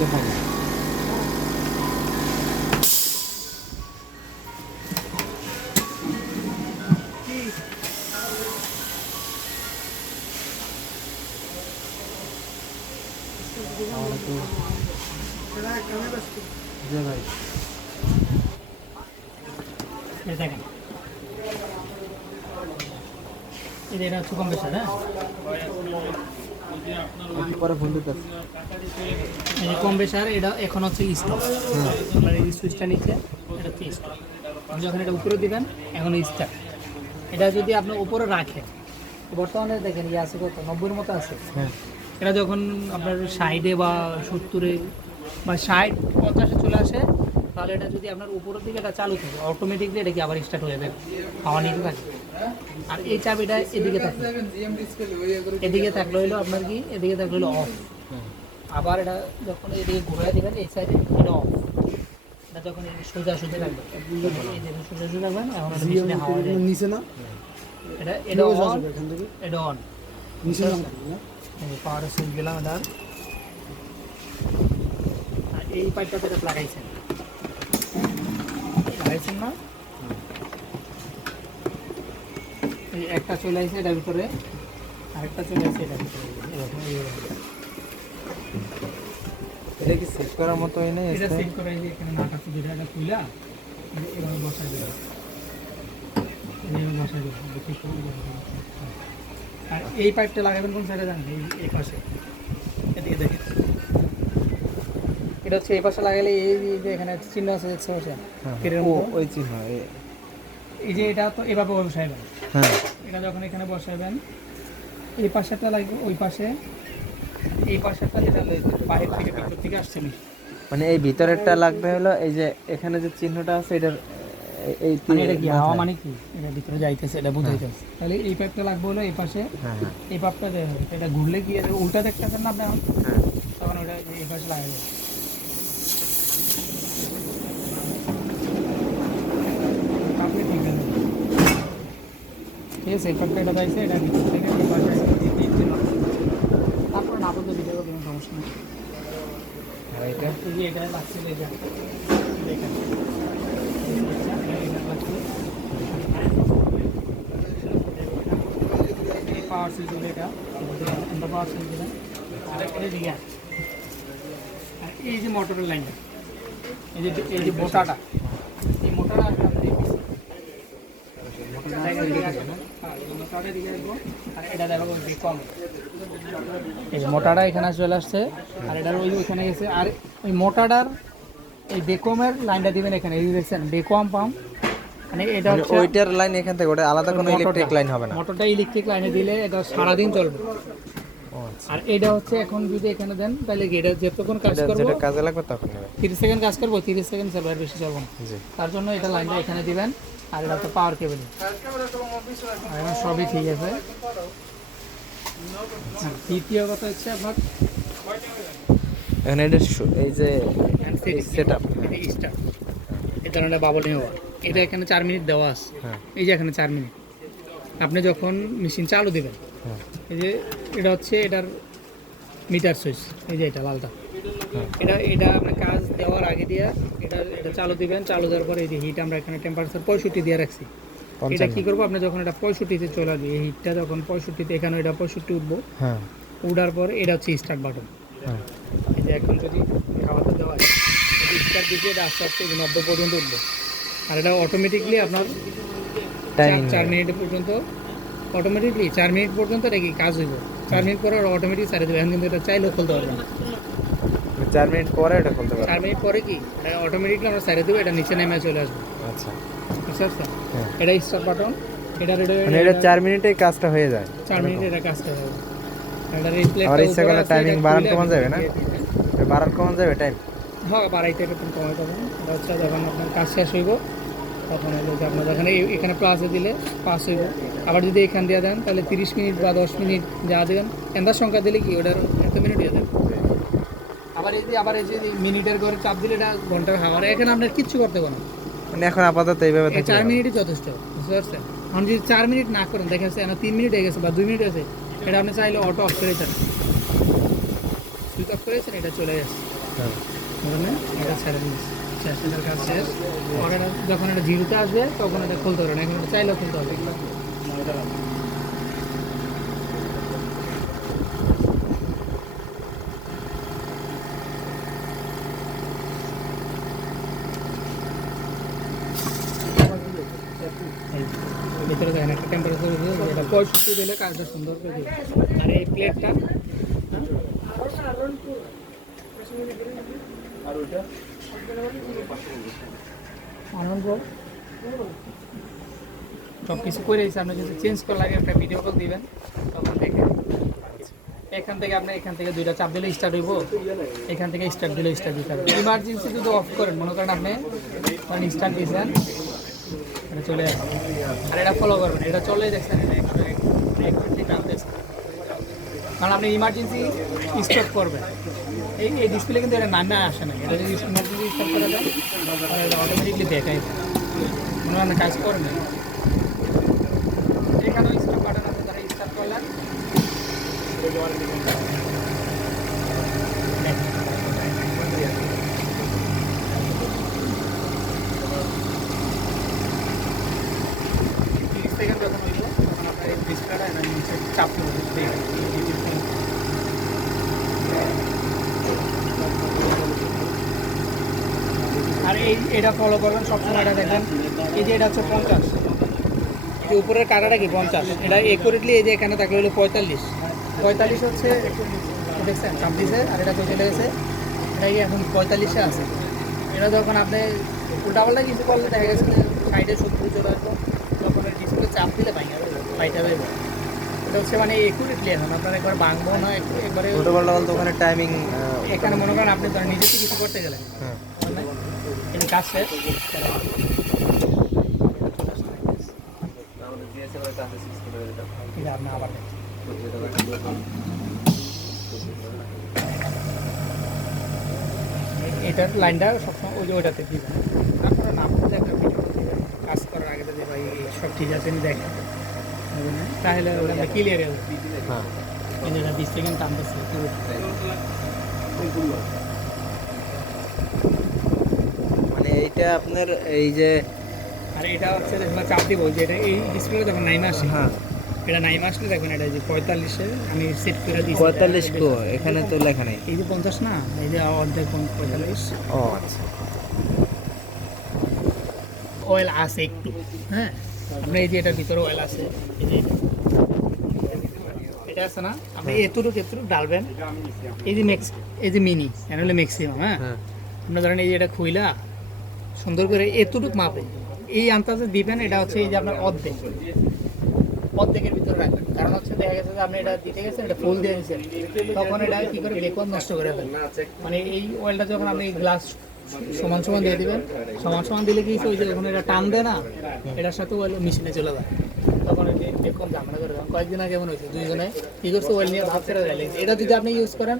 দেখাবো জি ভাই এই দেখেন এই যে এটা হচ্ছে কম্প্রেসার হ্যাঁ একটু পরে ফোন দিতে এই যে কম্প্রেসার এটা এখন হচ্ছে স্টপ আপনার এই সুইচটা নিচে এটা হচ্ছে স্টপ যখন এটা উপরে দিবেন এখন স্টার্ট এটা যদি আপনি উপরে রাখেন বর্তমানে দেখেন ইয়ে আছে কত নব্বইয়ের মতো আছে। হ্যাঁ। এটা যখন আপনার ষাটে বা সত্তরে বা ষাট পঞ্চাশে চলে আসে তাহলে এটা যদি আপনার উপরের দিকে এটা চালু থাকে অটোমেটিকলি এটা কি আবার স্টার্ট হয়ে যাবে? হাওয়া নিতে থাকে। আর এই চাবিটা এদিকে থাকে। এদিকে থাকলে হইল আপনার কি? এদিকে থাকলে হইল অফ আবার এটা যখন এদিকে ঘুরে দিবেন এই সাইডে এটা অফ এটা যখন সোজা সোজা রাখবেন সোজা সোজা রাখবেন এখন এটা হাওয়া নিচে না? এটা এটা অন এটা অন নিচে না? পাওয়ার সুইচ গেলাম আর এই পাইপটাতে এটা লাগাইছেন না এই একটা চলে আসছে এটার ভিতরে আরেকটা চলে আসছে এটার ভিতরে। এরকম। এটা কি সেট করার মতো হয় না এটা সেট করে এই যে এখানে নাটা সুবিধা এটা খুলা এভাবে বসাই দেবে। এইভাবে বসাই দেবে দেখি আর এই পাইপটা লাগাবেন কোন সাইডে জানেন? এই পাশে। এদিকে দেখেন এটা হচ্ছে এই পাশে লাগালে এই যে এখানে চিহ্ন আছে দেখতে পাচ্ছেন? ও ওই চিহ্ন এই যে এটা তো এভাবে বসাইবেন। হ্যাঁ। এটা যখন এখানে বসাইবেন এই পাশেরটা লাগবে ওই পাশে। এই পাশেরটা যেটা বাইরে থেকে ভিতর থেকে আসছে। মানে এই ভিতরেরটা লাগবে হলো এই যে এখানে যে চিহ্নটা আছে এটার এই মানে এটা কি হাওয়া মানে কি? এটা ভিতরে যাইতেছে এটা বুঝাইতেছে তাহলে এই পাইপটা লাগবে হলো এই পাশে। হ্যাঁ হ্যাঁ। এই পাইপটা দেওয়া হবে এটা ঘুরলে কি উল্টা দেখতেছেন না আপনি হ্যাঁ। তখন ওটা এই পাশে লাগাবে আপনি ঠিক আছে ঠিক আছে এই পাইপটা এটা পাইছে এটা ভিতর থেকে এই পাশে আসছে, এই তিন দিন হবে। তারপর না বলতে ভিডিও কোনো সমস্যা নেই আর এটা এই যে এখানে লাগছে এই যে দেখেন পাওয়ার সুইচ হলো এটা আমরা পাওয়ার সুইচ দিলাম আর এদিকে আছে। আর এই যে মোটরের লাইনটা এই যে এই যে মোটাটা এই মোটাটা আসবে আপনার এই পিছে। মোটরটা এদিকে আসবে। হ্যাঁ, এই মোটাটা এদিকে আসব, আর এটা কম। এই মোটাটা এখানে চলে আসছে আর এটার ওই ওখানে গেছে। আর ওই মোটাটার এই বেকমের লাইনটা দিবেন এখানে এই দেখছেন বেকম পাম্প। মানে এটা মানে হচ্ছে ওইটার লাইন এখান থেকে ওটা আলাদা কোনো ইলেকট্রিক লাইন হবে না। মোটরটা ইলেকট্রিক লাইনে দিলে এটা সারাদিন চলবে। আচ্ছা। আর এটা হচ্ছে এখন যদি এখানে দেন তাহলে এটা যতক্ষণ কাজ এটা করব যেটা কাজে লাগবে তখন নেবে তিরিশ সেকেন্ড কাজ করব তিরিশ সেকেন্ড চলবে আর বেশি চলবো না জি। তার জন্য এটা লাইনটা এখানে দিবেন। আর এটা তো পাওয়ার কেবল এখন সবই ঠিক আছে। দ্বিতীয় কথা হচ্ছে আপনার এখানে এটা এই যে সেট আপ এই ধরনের বাবল নেওয়া। এটা এখানে চার মিনিট দেওয়া আছে। হ্যাঁ। এই যে এখানে চার মিনিট। আপনি যখন মেশিন চালু দেবেন হ্যাঁ। এই যে এটা হচ্ছে এটার মিটার সুইচ এই যে এটা লালটা। এটা এটা আপনার কাজ দেওয়ার আগে দিয়ে এটা এটা চালু দিবেন চালু দেওয়ার পরে এই যে হিট আমরা এখানে টেম্পারেচার পঁয়ষট্টি দিয়ে রাখছি। এটা কি করব? আপনি যখন এটা পঁয়ষট্টিতে চলে আসবে এই হিটটা যখন পঁয়ষট্টিতে এখানে এটা পঁয়ষট্টি উঠবো। হ্যাঁ। উঠার পর এটা হচ্ছে স্টার্ট বাটন হ্যাঁ। এই যে এখন যদি খাওয়াতে দেওয়া হয় স্টার্ট দিকে এটা আস্তে আস্তে নব্বই পর্যন্ত উঠবে। আর এটা অটোমেটিকলি আপনার চার- মিনিট পর্যন্ত অটোমেটিকলি চার মিনিট পর্যন্ত এটা কি কাজ হইব? চার মিনিট পরে অটোমেটিক সারে দেবে। এখন কিন্তু এটা চাইলেও খুলতে পারবে না। চার মিনিট পরে এটা খুলতে পারবে। চার মিনিট পরে কি? এটা অটোমেটিকলি আমরা সারে দেবো এটা নিচে নেমে চলে আসবে। আচ্ছা। পারছেন হ্যাঁ। এটা স্টার্ট বাটন এটা মানে এটা চার মিনিটেই কাজটা হয়ে যায়। চার মিনিট এটা কাজটা হবে এটা রিপ্লে ইচ্ছা করলে timing বাড়ানো কমানো যাবে না? কমন যাবে টাইম হ্যাঁ বাড়াইতে একটু কমাই এটা হচ্ছে যখন আপনার কাজ শেষ হইব তখন হলো যে আপনার এখানে প্লাসে দিলে পাস হইব। আবার যদি এখান দিয়ে দেন তাহলে তিরিশ মিনিট বা দশ মিনিট যা দেবেন। এন্দার সংখ্যা দিলে কি? ওটার এত মিনিট হয়ে আবার এই যে আবার এই যে মিনিটের করে চাপ দিলে এটা ঘণ্টার হাওয়ার এখানে আপনার কিচ্ছু করতে পারেন না। মানে এখন আপাতত এইভাবে এই থাকলে চার মিনিটই যথেষ্ট বুঝতে পারছেন? এখন যদি চার মিনিট না করেন দেখা যাচ্ছে এখন তিন মিনিট হয়ে গেছে বা দুই মিনিট হয়েছে এটা আপনি চাইলে অটো অফ করে দেন। সুইচ অফ করেছেন এটা চলে যাচ্ছে। হ্যাঁ। এটা ছেড়ে দিয়েছি এটার কাজ শেষ। পরে যখন এটা জিরোতে আসবে তখন এটা খুলতে পারবে না। এখন এটা চাইলেও খুলতে হবে এই ভিতরে দেখেন একটা টেম্পারেচার এটা পঁয়ষট্টি দিলে কাজটা সুন্দর করে আর এই প্লেটটা আনন্দ সব কিছু করে দিয়েছে আপনি যদি চেঞ্জ করা লাগে একটা ভিডিও কল দিবেন, তখন দেখে এখান থেকে আপনি এখান থেকে দুইটা চাপ দিলে স্টার্ট হইব, এখান থেকে স্টার্ট দিলে স্টার্ট দিতে হবে। ইমার্জেন্সি যদি অফ করেন, মনে করেন আপনি স্টার্ট দিয়েছেন এটা চলে আর এটা ফলো করবেন, এটা চলে দেখছেন কারণ আপনি ইমার্জেন্সি স্টপ করবেন। এই এই ডিসপ্লে কিন্তু এটা নামে আসে না। এটা যদি ইমার্জেন্সি স্টপ করে দেন এটা অটোমেটিকলি দেখাই দেয়। মনে হয় কাজ করবে এখানেও স্টপ আছে, তারা স্টার্ট করলেন। যখন হইল তখন আপনার এই ডিসপ্লেটা এনার নিচে চাপ করবে আর এই এটা ফলো করবেন সবসময় এটা দেখবেন। এই যে এটা হচ্ছে পঞ্চাশ। এই উপরের কাটাটা কি পঞ্চাশ? এটা একুরেটলি এই যে এখানে থাকলে হলো পঁয়তাল্লিশ। পঁয়তাল্লিশ হচ্ছে দেখছেন ছাব্বিশে আর এটা তো চলে গেছে। এটা কি এখন পঁয়তাল্লিশে আছে। এটা যখন আপনি উল্টাপাল্টা কিছু করলে দেখা গেছে সাইডে সত্তর চলে আসব তখন ডিসপ্লে চাপ দিলে ভাঙা পাইটা যাবে এটা হচ্ছে মানে আপনার একবার ভাঙবো না একটু- একবারে ছোটো পাল্টা বলতে ওখানে টাইমিং এখানে মনে করেন আপনি ধরেন নিজে কিছু করতে গেলেন। হ্যাঁ। এই কাজ শেষ। আপনি আবার এটার লাইনটা সবসময় ওই যে ওইটাতে দিবেন তারপরে নাম করে একটা ভিডিও দিবেন কাজ করার আগে যদি ভাই সব ঠিক আছে নি দেখেন তাহলে ওটা ক্লিয়ার হবে হ্যাঁ এই বিশ সেকেন্ড টানতেছে। মানে এইটা আপনার এই যে আর এটা হচ্ছে যখন চাপ দিব যে এটা এই ডিসপ্লে যখন নাইমে আসে হ্যাঁ। এটা নাইমে আসলে দেখবেন এটা যে পঁয়তাল্লিশে আমি সেট করে দিই পঁয়তাল্লিশ কো এখানে তো লেখা নেই। এই যে পঞ্চাশ না এই যে অর্ধেক পঁয়তাল্লিশ। ও আচ্ছা। অয়েল আছে একটু হ্যাঁ? আপনার এই যে এটার ভিতরে অয়েল আছে এই যে এটা। আছে না? আপনি এতটুকু এতটুকু ডালবেন। এই যে মেক্স এই যে মিনি এটা হলো ম্যাক্সিমাম হ্যাঁ? হ্যাঁ। আপনার ধরেন এই যে এটা খুইলা সুন্দর করে এতটুক মাপে। এই আন্দাজে দিবেন এটা হচ্ছে এই যে আপনার অর্ধেক। অর্ধেকের ভিতরে রাখবেন। কারণ হচ্ছে দেখা গেছে যে আপনি এটা দিতে গেছেন এটা ফুল দিয়ে দিচ্ছেন তখন এটা কি করে বেকন নষ্ট করে ফেলে মানে এই অয়েলটা যখন আপনি গ্লাস সমান সমান দিয়ে দিবেন। সমান সমান দিলে কি ওই যে যখন এটা টান দেয় না, এটার সাথে ওয়েল মেশিনে চলে যায়। তখন এরকম ঝামেলা করে কয়েকদিন আগে এমন হয়েছে, দুইজনে কি করছে ওয়েল নিয়ে ভাব ছেড়ে এটা যদি আপনি ইউজ করেন